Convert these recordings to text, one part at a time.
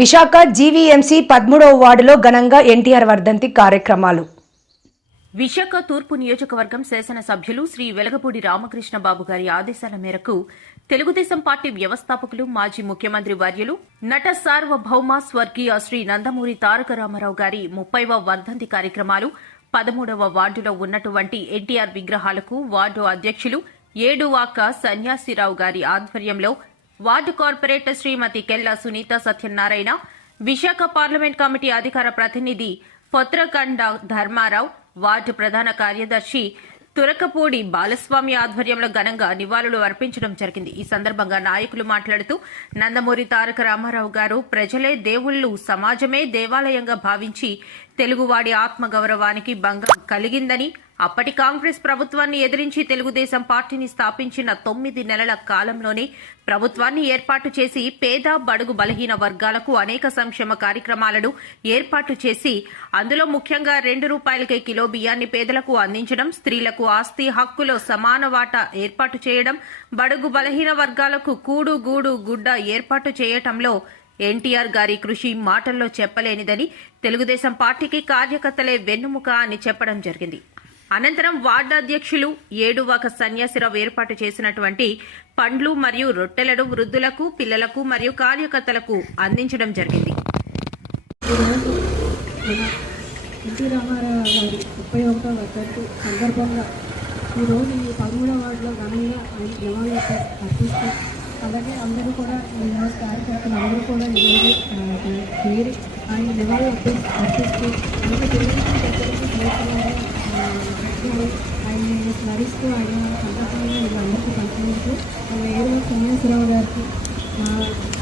Visakha GVMC 13వ వార్డులో ఘనంగా ఎన్టీఆర్ వర్ధంతి కార్యక్రమాలు. విశాఖ తూర్పు నియోజకవర్గం శాసనసభ్యులు శ్రీ వెలగపూడి రామకృష్ణ బాబు గారి ఆదేశాల మేరకు తెలుగుదేశం పార్టీ వ్యవస్థాపకులు మాజీ ముఖ్యమంత్రి వర్యులు నట సార్వభౌమ స్వర్గీయ శ్రీ నందమూరి తారక రామారావు గారి 30వ వర్ధంతి కార్యక్రమాలు 13వ వార్డులో ఉన్నటువంటి ఎన్టీఆర్ విగ్రహాలకు వార్డు అధ్యక్షులు ఏడువాక సన్యాసిరావు గారి ఆధ్వర్యంలో వార్డు కార్పొరేటర్ శ్రీమతి కెల్లా సునీత సత్యనారాయణ, విశాఖ పార్లమెంట్ కమిటీ అధికార ప్రతినిధి పొత్రకండ ధర్మారావు, వార్డు ప్రధాన కార్యదర్శి తురకపూడి బాలస్వామి ఆధ్వర్యంలో ఘనంగా నివాళులు అర్పించడం జరిగింది. ఈ సందర్భంగా నాయకులు మాట్లాడుతూ నందమూరి తారక రామారావు గారు ప్రజలే దేవుళ్లు, సమాజమే దేవాలయంగా భావించి తెలుగువాడి ఆత్మగౌరవానికి భంగం కలిగిందని, అప్పటి కాంగ్రెస్ ప్రభుత్వాన్ని ఎదిరించి తెలుగుదేశం పార్టీని స్థాపించిన 9 నెలల కాలంలోనే ప్రభుత్వాన్ని ఏర్పాటు చేసి పేద బడుగు బలహీన వర్గాలకు అనేక సంక్షేమ కార్యక్రమాలను ఏర్పాటు చేసి అందులో ముఖ్యంగా ₹2 కిలో బియ్యాన్ని పేదలకు అందించడం, స్త్రీలకు ఆస్తి హక్కులో సమాన వాటా ఏర్పాటు చేయడం, బడుగు బలహీన వర్గాలకు కూడు గూడు గుడ్డ ఏర్పాటు చేయటంలో ఎన్టీఆర్ గారి కృషి మాటల్లో చెప్పలేనిదని, తెలుగుదేశం పార్టీకి కార్యకర్తలే వెన్నుముక అని చెప్పడం జరిగింది. అనంతరం వార్డు అధ్యక్షులు ఏడువాక సన్యాసిరావు ఏర్పాటు చేసినటువంటి పండ్లు మరియు రొట్టెలను వృద్ధులకు, పిల్లలకు మరియు కార్యకర్తలకు అందించడం జరిగింది. ఎన్టీ రామారావు గారి 31వ వర్ధంతి సందర్భంగా ఈరోజు ఈ 13వ వార్డులో ఘనంగా ఆయన నివాళులు అర్పిస్తూ, అలాగే అందరూ కూడా కార్యకర్తలు అందరూ కూడా ఈరోజు చేరి ఆయన నివాళులు అర్పిస్తూ అలాగే తెలుగుదేశం దగ్గరికి ఆయన్ని స్మరిస్తూ ఆయన సందర్భంగా వీళ్ళందరికీ పంచుకుంటూ ఏడు సన్యాసరావు గారికి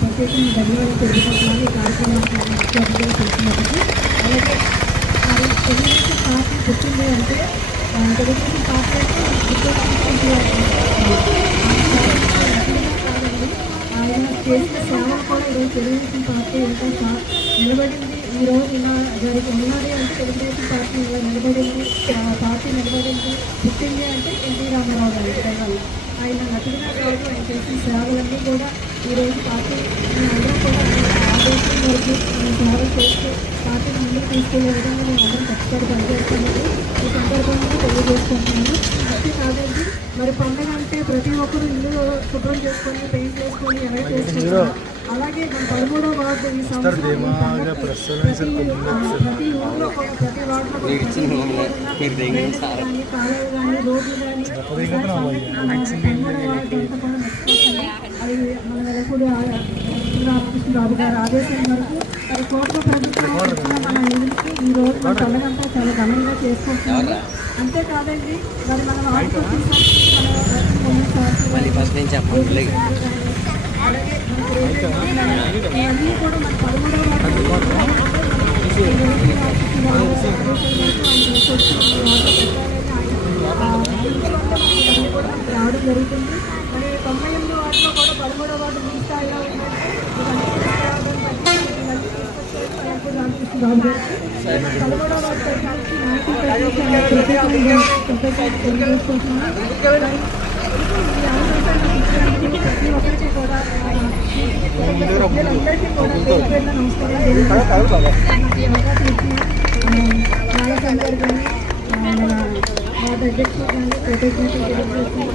ప్రత్యేకంగా ధన్యవాదాలు తెలుపుకుంటున్నాను. ఈ కార్యక్రమానికి తెలిసినప్పటికీ అలాగే మరి తెలుగుదేశం పార్టీ పుట్టింది అంటే తెలుగుదేశం పార్టీ ఆయన చేసిన సేవలు కూడా ఈరోజు తెలుగుదేశం పార్టీ ఇంకా నిలబడింది. ఈరోజు ఇలా ఉన్నది అంటే తెలుగుదేశం పార్టీ ఇలా నిలబడింది, పార్టీ నిలబడింది, పుట్టింది అంటే ఎన్టీ రామారావు గారి దైవాలు. ఆయన నటుడిగా కాదు, ఆయన చేసిన సేవలన్నీ కూడా ఈరోజు పార్టీ అందరూ కూడా ఆదేశం వరకు సేవలు చేస్తూ పార్టీని ముందుకు తీసుకెళ్లే విధంగా మేము అందరం ఖచ్చితంగా పనిచేస్తున్నాము. ఈ సందర్భంగా తెలియజేసుకుంటున్నాను. అంతే కాదండి, మరి పండుగ అంటే ప్రతి ఒక్కరు ఇల్లు శుభ్రం చేసుకొని పెయింట్ చేసుకొని ఎలా చేసుకుంటారు, అలాగే మన 13వ వార్డు ఈ సంవత్సరం ప్రతి ఊళ్ళో కూడా ప్రతి వార్డులో కానీ కాలువలు కానీ రోడ్లు కానీ అది మన వెలపూడి రామకృష్ణబాబు గారి ఆదేశం వరకు మరి కోట్ల ప్రభుత్వం మన నిధులకి ఈ రోజు మన పండుగంతా చాలా ఘనంగా చేసుకుంటున్నాము. అంతేకాదండి, మరి మన వార్డు అలాగే అన్నీ కూడా మన 13వ రావడం జరుగుతుంది. మరి 98వ వార్డులో కూడా 13వ వార్డు మీ స్థాయిలో రామకృష్ణబాబు గారికి 13వ వార్డు తెలియజేసుకుంటున్నాను. ప్రతి ఒక్కరికి కూడా అందరికీ కూడా నమస్కారం నాయకులందరూ కానీ వార్డు అధ్యక్షులు కానీ కృతజ్ఞతలు తెలియజేస్తున్న